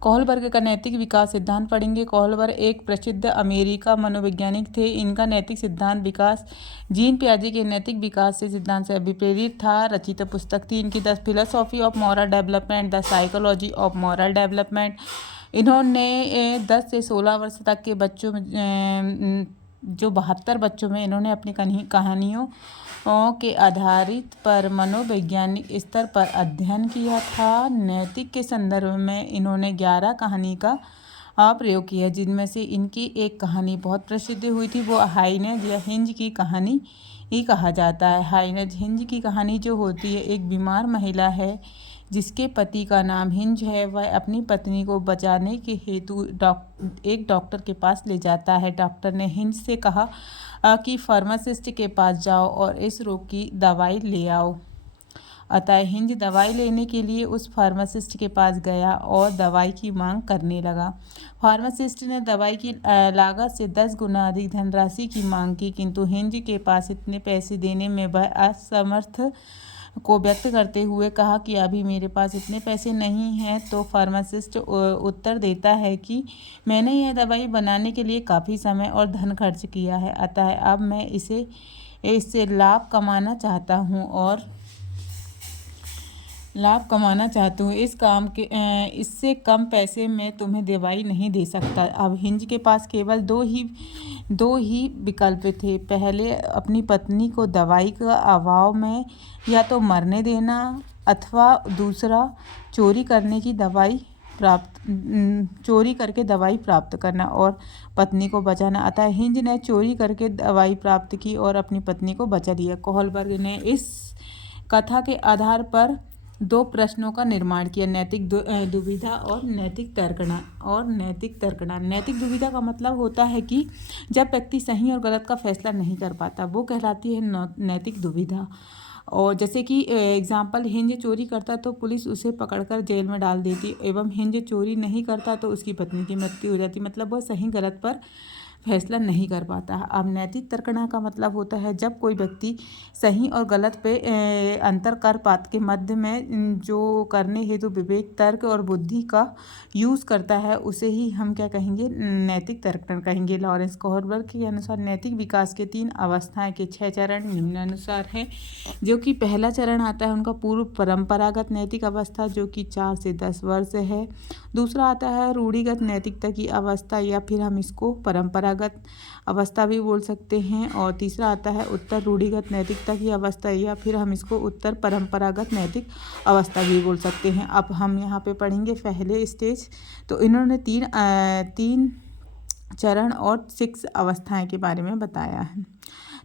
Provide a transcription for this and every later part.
Kohlberg का नैतिक विकास सिद्धांत पढ़ेंगे। कोहलबर्ग एक प्रसिद्ध अमेरिका मनोवैज्ञानिक थे। इनका नैतिक सिद्धांत विकास जीन पियाजे के नैतिक विकास से सिद्धांत से अभिप्रेरित था। रचित पुस्तक थी इनकी the philosophy of moral development, the psychology of moral development. इन्होंने 10 से 16 वर्ष तक के बच्चों में जो 72 बच्चों में इन्होंने अपनी कहानियों के आधारित पर मनोवैज्ञानिक स्तर पर अध्ययन किया था। नैतिक के संदर्भ में इन्होंने 11 कहानी का प्रयोग किया, जिनमें से इनकी एक कहानी बहुत प्रसिद्ध हुई थी, वो हाइनेज या हिंज की कहानी ही कहा जाता है। हाइनेज हिंज की कहानी जो होती है, एक बीमार महिला है जिसके पति का नाम हिंज है। वह अपनी पत्नी को बचाने के हेतु एक डॉक्टर के पास ले जाता है। डॉक्टर ने हिंज से कहा कि फार्मासिस्ट के पास जाओ और इस रोग की दवाई ले आओ। अतः हिंज दवाई लेने के लिए उस फार्मासिस्ट के पास गया और दवाई की मांग करने लगा। फार्मासिस्ट ने दवाई की लागत से 10 गुना अधिक धनराशि की मांग की, किंतु हिंज के पास इतने पैसे देने में वह असमर्थ को व्यक्त करते हुए कहा कि अभी मेरे पास इतने पैसे नहीं हैं। तो फार्मासिस्ट उत्तर देता है कि मैंने यह दवाई बनाने के लिए काफ़ी समय और धन खर्च किया है, अतः अब मैं इससे लाभ कमाना चाहता हूँ। इस काम के इससे कम पैसे में तुम्हें दवाई नहीं दे सकता। अब हिंज के पास केवल दो ही विकल्प थे। पहले, अपनी पत्नी को दवाई का अभाव में या तो मरने देना, अथवा दूसरा, चोरी करके दवाई प्राप्त करना और पत्नी को बचाना। अतः हिंज ने चोरी करके दवाई प्राप्त की और अपनी पत्नी को बचा लिया। कोहलबर्ग ने इस कथा के आधार पर 2 प्रश्नों का निर्माण किया, नैतिक दुविधा और नैतिक तर्कणा। नैतिक दुविधा का मतलब होता है कि जब व्यक्ति सही और गलत का फैसला नहीं कर पाता, वो कहलाती है नैतिक दुविधा। और जैसे कि एग्जाम्पल, हिंज चोरी करता तो पुलिस उसे पकड़कर जेल में डाल देती, एवं हिंज चोरी नहीं करता तो उसकी पत्नी की मृत्यु हो जाती। मतलब वह सही गलत पर फैसला नहीं कर पाता। अब नैतिक तर्कणा का मतलब होता है जब कोई व्यक्ति सही और गलत पे अंतर कर पात के मध्य में जो करने हेतु विवेक, तर्क और बुद्धि का यूज़ करता है, उसे ही हम क्या कहेंगे, नैतिक तर्कण कहेंगे। लॉरेंस कोहलबर्ग के अनुसार नैतिक विकास के 3 अवस्थाएं के 6 चरण निम्नानुसार हैं। जो कि पहला चरण आता है उनका पूर्व परंपरागत नैतिक अवस्था, जो कि 4 से 10 वर्ष है। दूसरा आता है रूढ़िगत नैतिकता की अवस्था, या फिर हम इसको परंपरागत अवस्था भी बोल सकते हैं। और तीसरा आता है उत्तर रूढ़िगत नैतिकता की अवस्था, या फिर हम इसको उत्तर परंपरागत नैतिक अवस्था भी बोल सकते हैं। अब हम यहाँ पे पढ़ेंगे पहले स्टेज। तो इन्होंने 3 चरण और 6 अवस्थाएं के बारे में बताया है।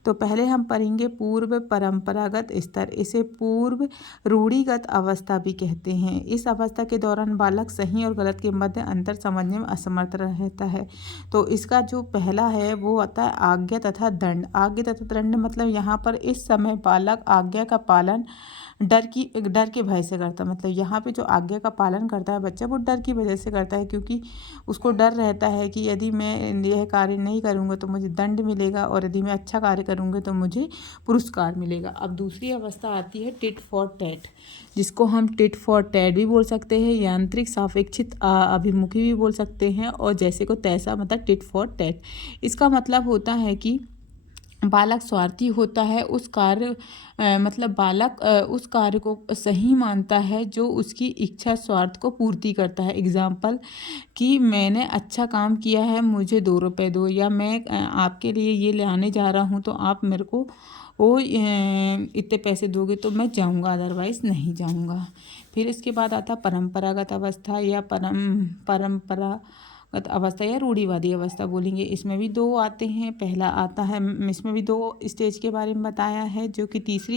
तो पहले हम पढ़ेंगे पूर्व परंपरागत स्तर। इसे पूर्व रूढ़िगत अवस्था भी कहते हैं। इस अवस्था के दौरान बालक सही और गलत के मध्य अंतर समझने में असमर्थ रहता है। तो इसका जो पहला है वो आता है आज्ञा तथा दंड। आज्ञा तथा दंड मतलब यहाँ पर इस समय बालक आज्ञा का पालन डर के भय से करता। मतलब यहाँ पे जो आज्ञा का पालन करता है बच्चा, वो डर की वजह से करता है, क्योंकि उसको डर रहता है कि यदि मैं यह कार्य नहीं करूँगा तो मुझे दंड मिलेगा, और यदि मैं अच्छा कार्य करूँगा तो मुझे पुरस्कार मिलेगा। अब दूसरी अवस्था आती है टिट फॉर टैट, जिसको हम टिट फॉर टैट भी बोल सकते हैं, यांत्रिक सापेक्षित अभिमुखी भी बोल सकते हैं, और जैसे को तैसा, मतलब टिट फॉर टैट। इसका मतलब होता है कि बालक स्वार्थी होता है। बालक उस कार्य को सही मानता है जो उसकी इच्छा स्वार्थ को पूर्ति करता है। एग्जाम्पल कि मैंने अच्छा काम किया है, मुझे 2 रुपये दो, या मैं आपके लिए ये ले आने जा रहा हूँ तो आप मेरे को इतने पैसे दोगे तो मैं जाऊँगा, अदरवाइज़ नहीं जाऊँगा। फिर इसके बाद आता परंपरागत अवस्था या परंपरागत अवस्था या रूढ़िवादी अवस्था बोलेंगे। इसमें भी 2 आते हैं। पहला आता है, इसमें भी 2 स्टेज के बारे में बताया है, जो कि तीसरी